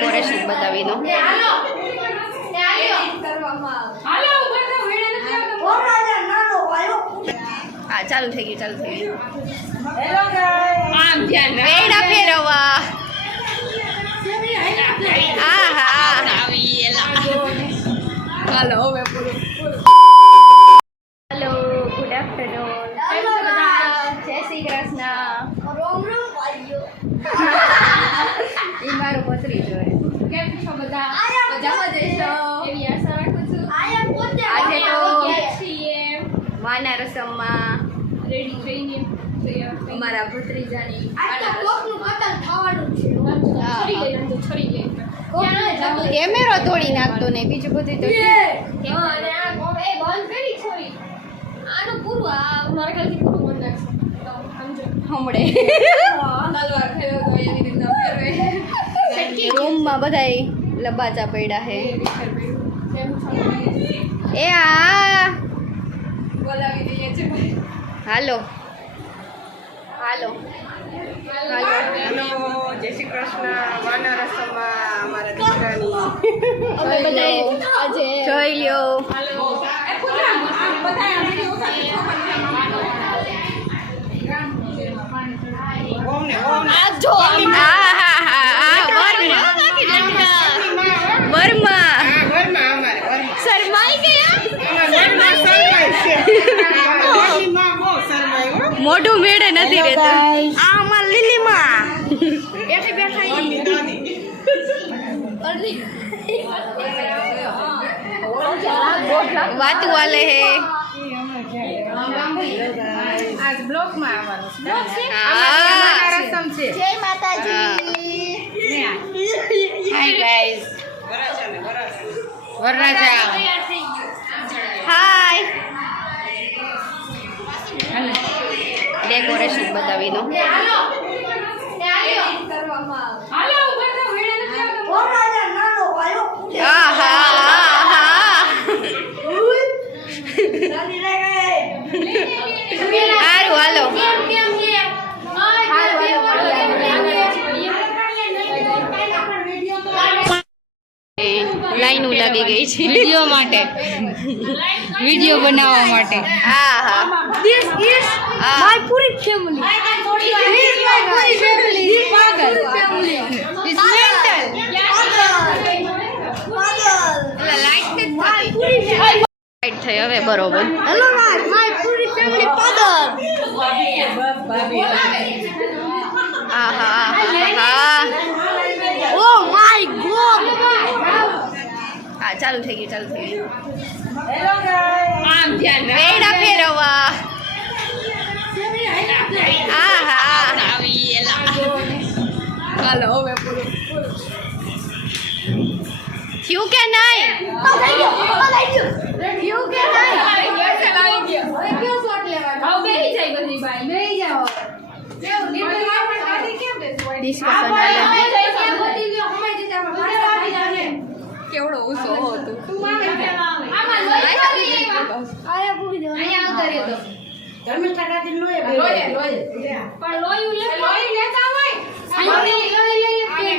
Decoration બતાવી દો. હા ચાલુ થઈ ગયું. વેડા ફેરવા. Hello, good afternoon. જય શ્રી કૃષ્ણ. એ મારું પત્રી જોઈએ. કેમ છો બધા? મજામાં જઈશો એવી આશા રાખું છું. આજે તો વાના રસમમાં રેડી થઈને અમારા ભત્રીજાની કેમેરો તોડી નાખતો ને બીજું બધું તો હમણે રૂમમાં બધા લબાચા પડ્યા હે. એ હા બોલાવી દઈએ છે. હાલો જય શ્રી કૃષ્ણ. વાના રસમમાં અમારા દીકરાની જોઈ લ્યો. મોઢું મેળે નથી રહેતું. આમાં લીલીમાં વાતું વાલે હે. આજ બ્લોકમાં આવવાનું છે. જય માતાજી. Hi guys. વરરાજા હાય. ડેકોરેશન બતાવી દો. લાઈનો લાગી ગઈ છે વિડીયો માટે, વિડીયો બનાવવા માટે. હા હા. This is my puri family. This is my puri family. પાગલ ફેમિલી. This mental. લાઈટ થઈ હવે બરોબર. Hello guys, my puri family પાગલ. આહા હા. Oh my God. હા ચાલુ થઈ ગયું. Hello guys. આમ ધ્યાન વેડા ફેરવા. હાલો હવે થયું કે નહીં? થયું કે ડિસ્કશન કેવડો ઉસો હતો.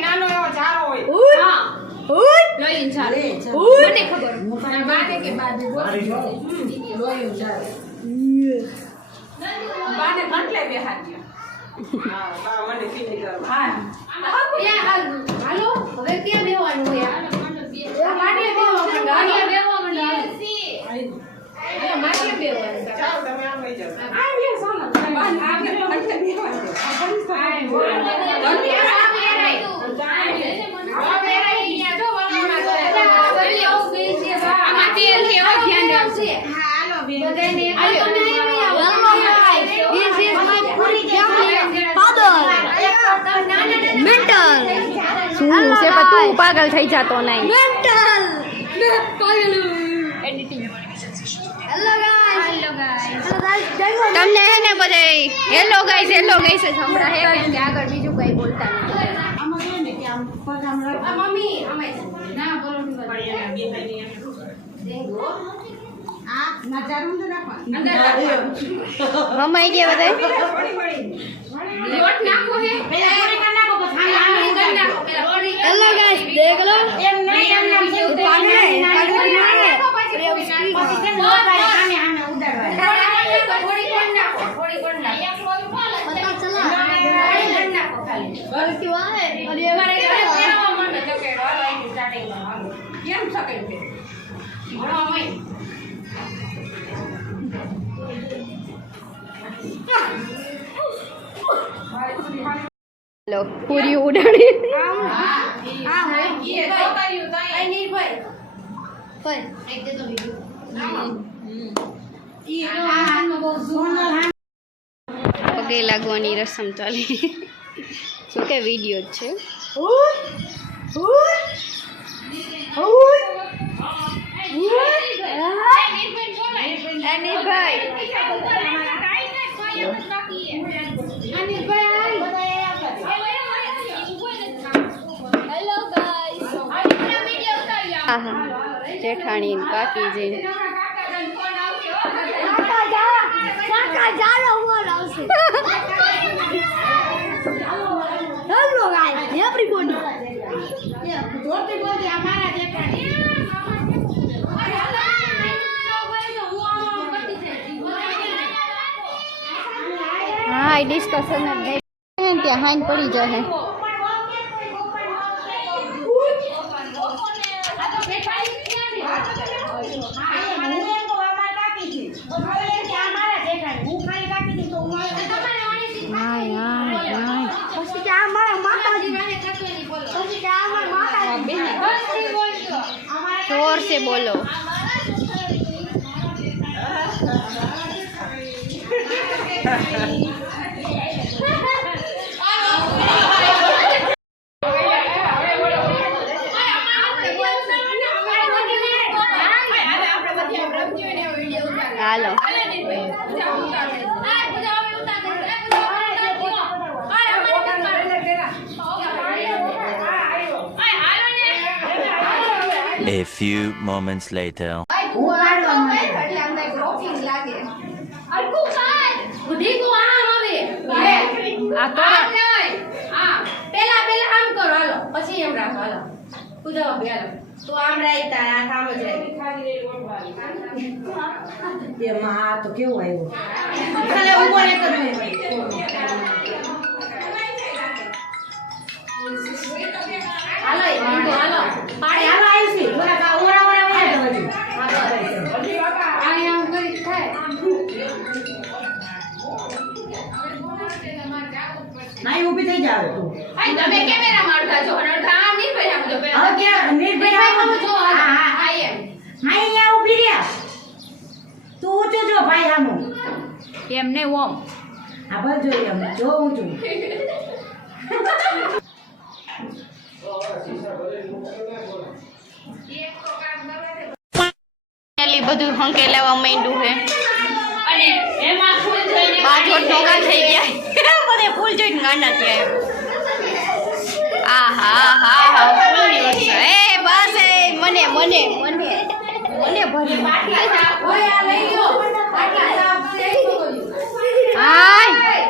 નાનો એવો ઝાડો હોય. મને ખબર બાને મંટલે બેહાડ્યો. હા બા મને ફીલ કરવા. હાલો હવે ક્યાં બેવાનું હોય? માટીએ બેવા ચાલો તમે આમ લઈ જાઓ. આ લે સોનો બાને આગળ મંટલે બેહાડ્યો. તું પાગલ થઈ જતો નહીં. તમને હે ને બધે હેલો ગાઈસ જ હમણાં હે કે આગળ બીજું કઈ બોલતા નથી. મમ્મી ગયા બધા. હેલો ગાઈસ લો પૂરી ઉડાડી પગે લાગવાની રસમ ચાલી શું કે વિડીયો જ છે જેઠાણી કાકી જઈને હા ડિસ્કશન ત્યાં હાઈન પડી જાય जोर से बोलो हालो A few moments later. તો કેવું નહીં ઊભી થઈ જાવ તું તમે કેમેરા મારતા છો આમ નિર્ભય આમ જો હવે કે નિર્ભય આમ જો હા આઈ એમ હા અહીંયા ઊભી રહ્યા તું ઊંચો જો ભાઈ આમો એમને ઓમ આ બસ જોઈએ અમે જો ઊંચું બધું હંકે લેવા માંડ્યું હે અને એમાં ફૂલ જોઈને બાજોટ નોગા થઈ ગયા બધે ફૂલ જોઈને ગાંડા થયા આહા હા હા ફૂલ ન્યૂઝ એ બસ એ મને મને મને મને ભરી ઓય આ લઈ લો હાય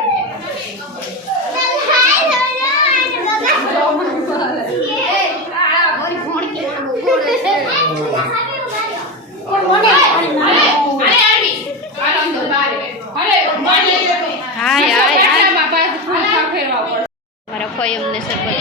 મારા ફોઈ અમને સરબત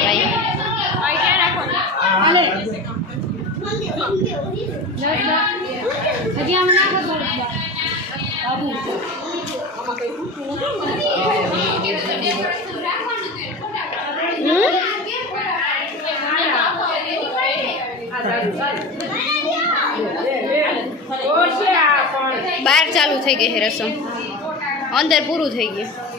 બહાર ચાલુ થઈ ગઈ છે રસમ અંદર પૂરું થઈ ગયું